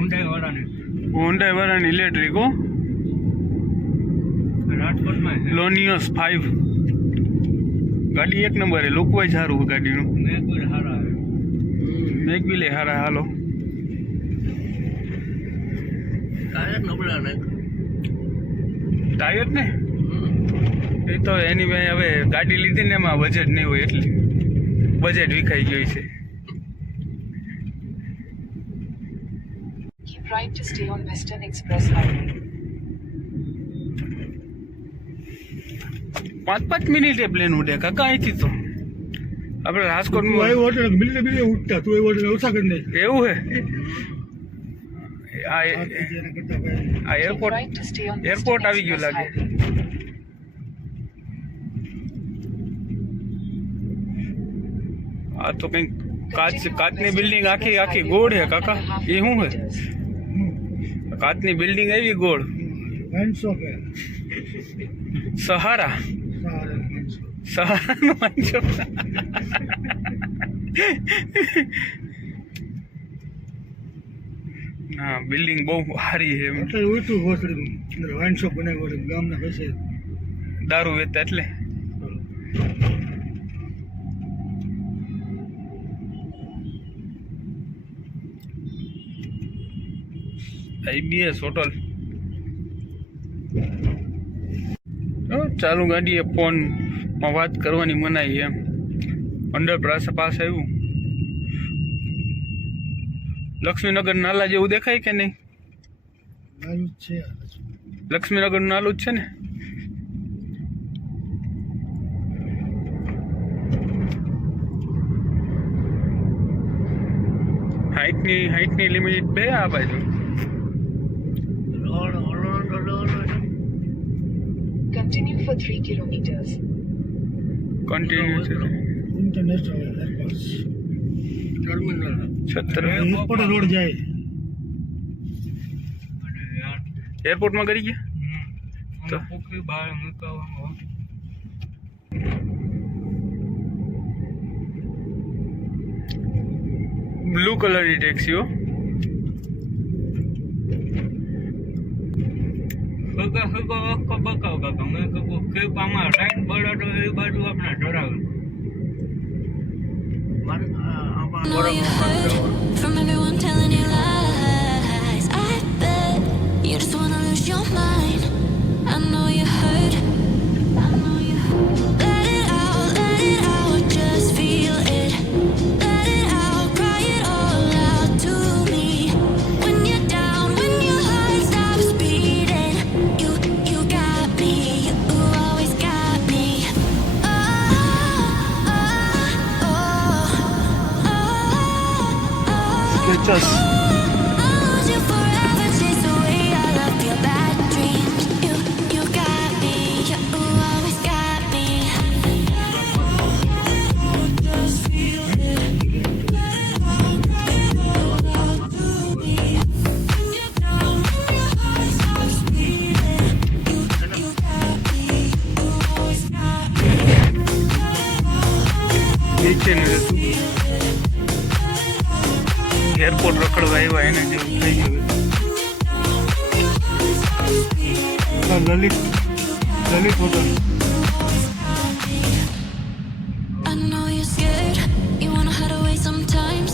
હોન્ડા વાળાની ઇલેક્ટ્રિક હો, રાજકોટમાં છે. લોનિયસ 5 ગાડી એક નંબર હે, લુક વાઇઝ સારું ગાડીનું, મેકબીલ સારા આવે. મેકબીલે સારા. હાલો ટાયર નબળા નાખ. ટાયર ને એ તો એની ભાઈ હવે ગાડી લીધી ને એમાં બજેટ નહીં હોય એટલે બજેટ વિખાઈ ગયું છે. Keep right to stay on Western Express Highway. 5 મિનિટે પ્લેન ઉડે કાકા અહીંથી તો આપણે રાજકોટમાં આવ્યો હોટલ મિલિટરી બિલે ઉઠતા તું એ હોટલ ઓછા કરી નાખ. એવું હે. આ જેના કરતા ભાઈ આ Keep airport right to stay on Western airport આવી ગયું Express લાગે. Highway. આ તો કંઈક કાચની બિલ્ડિંગ આખી આખી ગોળ હે કાકા. એ શું હે? કાચની બિલ્ડિંગ આવી ગોળ. 500 કે સહારા સહારાનો વાંચો. ના બિલ્ડિંગ બહુ સારી છે એમ. એટલે ઉઠું હોસ્ટેલ અંદર 500 બનાવ્યો ગામના પૈસે દારૂ વેચતા એટલે IBS હોટલ. ચાલુ ગાડીએ ફોનમાં વાત કરવાની મનાઈ એમ. અંડર પાસ આવ્યું. લક્ષ્મીનગર નાલા જેવું દેખાય કે નહીં? નાનું જ છે. લક્ષ્મીનગર નાલું જ છે ને. હાઈટની લિમિટ બે આ બાજુ. Continue for 3 kilometers. કન્ટિન્યુ છે. International airport terminal. છત્ર એરપોર્ટ રોડ જાય. એરપોર્ટમાં કરી ગયા તો પોખરી બહાર મૂકવામાં. બ્લુ કલરની ટેક્સીઓ. બકાવ કાકા મેં કહું કે આમાં રાઈટ બળાડો એ બાજુ આપણે ડરાવે. know you heard from everyone telling you lies. I bet you just wanna lose your mind. I know you heard. Let it out, just feel it. Let it out, cry it all out to me. When you're down, when your heart stops beating, you got me, you always got me. Skechers. I'll lose you forever, chase away all of your bad dreams. You got me, you always got me. Just feel it. Let it out, to me. When you're down, when your heart stops beating, you got me, you always got me. નીચે ને એરપોર્ટ રખડવા આવ્યા એને જેવું થઈ ગયું. Lalit hotel. I know you're scared, you wanna hide away sometimes.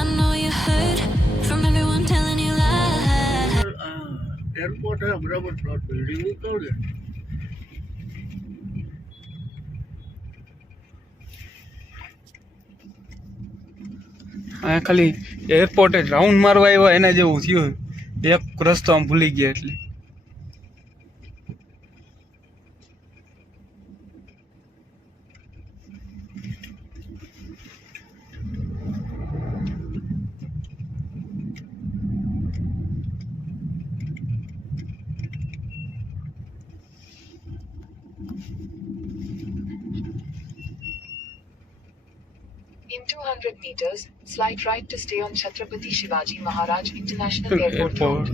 I know you heard from everyone telling you lies. Airport હે બરાબર પ્લોટ બિલ્ડિંગ નીકળે. આ ખાલી એરપોર્ટે રાઉન્ડ મારવા આવ્યા એના જેવું થયું. એક રસ્તો આમ ભૂલી ગયા એટલે. In 200 meters, slide right to stay on Chhatrapati Shivaji Maharaj International Airport Road.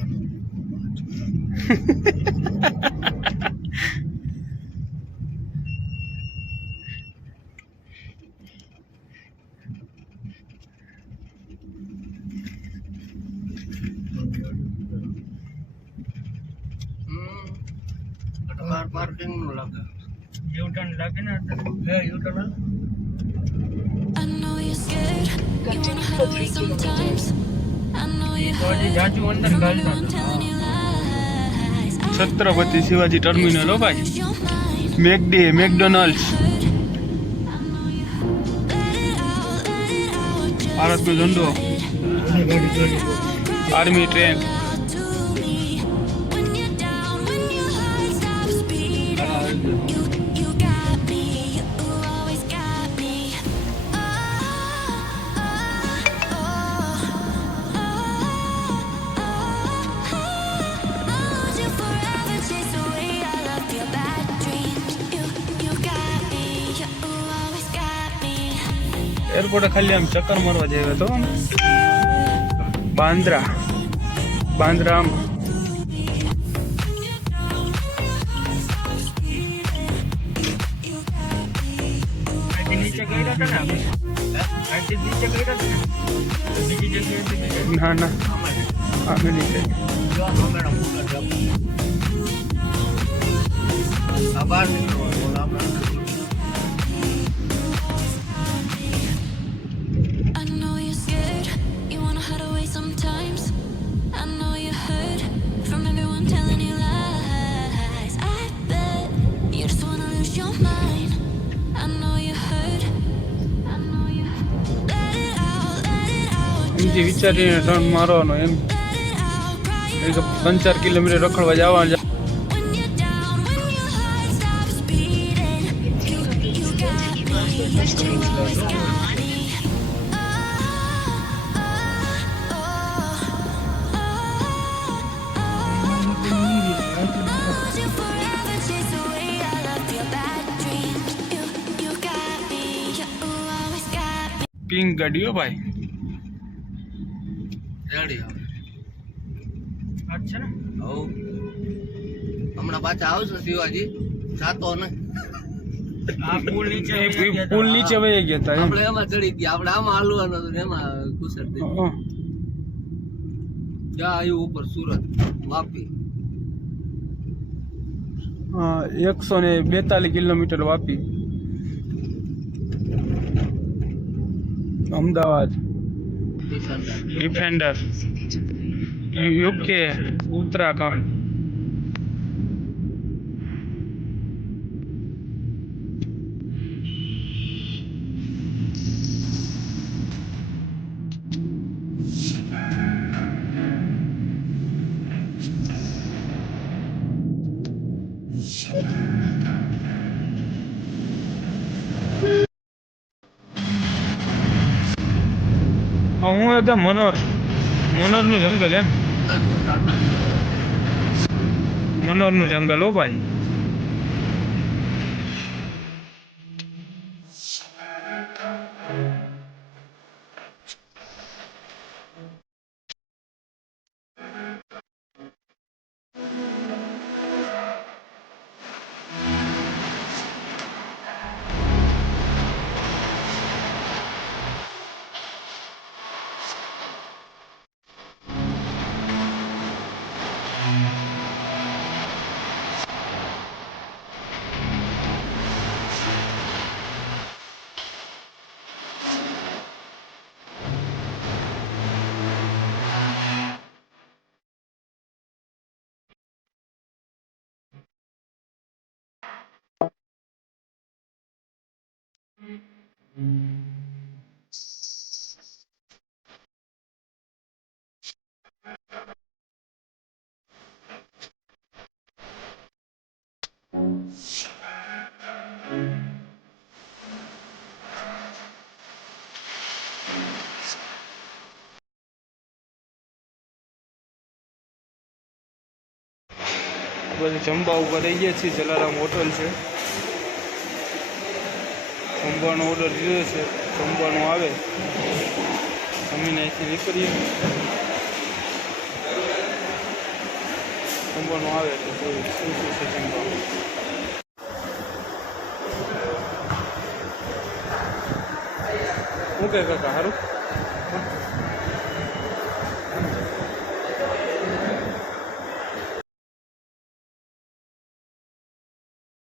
રૂટિનનું લાગે યુટર્ન લાગે ને હે U turn I know you're scared. You wanna Continue hide for away 3 sometimes. kilometers. I know you તો હજી hurt જાજુ અંદર from ગાલતા everyone telling you lies. I Chhatrapati Shivaji ટર્મિનલ હો ભાઈ, lose your mind. McD, McDonald's, Hurt. I know you hurt. Let it out, just ભારતનો ઝંડો, કોની ગાડી ચોરી army train. out to me. When you're down, when your heart stops beating. You got me. You always got me. Lose you forever, chase away all of your bad dreams. You got me. You always got me. એરપોર્ટે ખાલી આમ ચક્કર મારવા જઈએ તો બાંદ્રા આમ અહીંથી નીચે ગયા હતા ને આપણે અહીંથી નીચે ગયા હતા ને બીજી જગ્યાએથી ગયા ના આમે નીચે જો આ મેડમ આ બાર નીકળો આપણે I know you're scared, you wanna hide away sometimes. I know you're hurt from everyone telling you lies. I bet you just wanna lose your mind. I know you're hurt. I know you let it out, એમ જે વિચારીને ટર્ન મારવાનો એમ cry it 3-4 કિલોમીટર રખડવા જવાનું. when you're down, when your heart stops beating. You got me, you always got me. Lose you forever, chase away all of your bad dreams. You got me, you always got me. Pink ગાડીઓ ભાઈ, રેડી હવે અચ્છા ને હો હમણાં પાછા આવશે શિવાજી જાતો ને આ પુલ નીચે પુલ નીચે વહી ગયા હતા એમ. આપણે એમાં ચડી ગયા આપણે આમાં હાલવાનું હતું ને એમાં ઘુસડી હં. ત્યાં આવ્યું ઉપર સુરત વાપી 142 કિલોમીટર વાપી, અમદાવાદ, ડિફેન્ડર, યુકે, ઉત્તરાખંડ. હું એકદમ મનોરનું જંગલ એમ, મનોરનું જંગલ હો ભાઈ. પછી જમવા ઉપર રહી ગયા છીએ. જલારામ હોટલ છે, જમવાનો ઓર્ડર દીધો છે, જમવાનું આવે. જમીને અહીંથી નીકળીએ, જમવાનું આવે એટલે જોયું શું છે જમવાનું. શું કહે કાકા સારું?